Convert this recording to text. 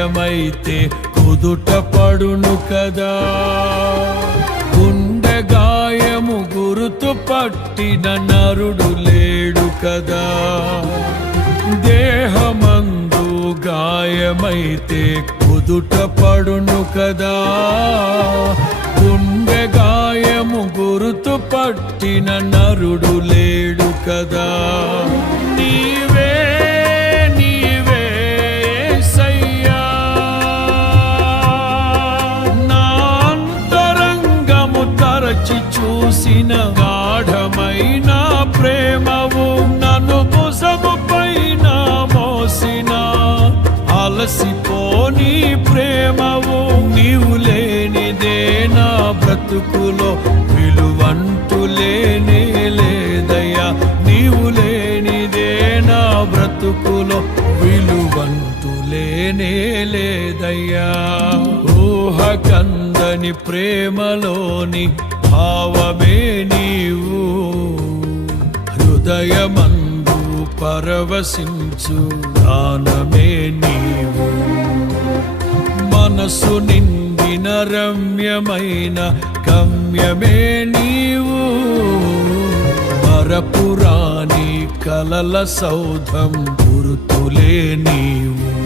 గాయమైతే కుదుట పడును కదా. గుండె గాయము గురుతు పట్టిన నరుడు లేడు కదా. దేహమందు గాయమైతే కుదుట పడును కదా. గుండె గాయము గురుతు పట్టిన నరుడు లేడు కదా. నీ వచ్చి చూసిన గాఢమైన ప్రేమవు నన్ను భుజము పైన మోసిన. అలసిపోని ప్రేమవు నీవు లేనిదే నా బ్రతుకులో విలువంటూ లేనే లేదయ్యా. నీవు లేనిదే నా బ్రతుకులో విలువంటూ లేనే లేదయ్యా. ఊహకందని ప్రేమలోని భావమే నీవు. హృదయమందు పరవశించు గానమే నీవు. మనసు నిండిన రమ్యమైన గమ్యమే నీవు. మరపురాణి కలల సౌధం గురుతులే నీవు.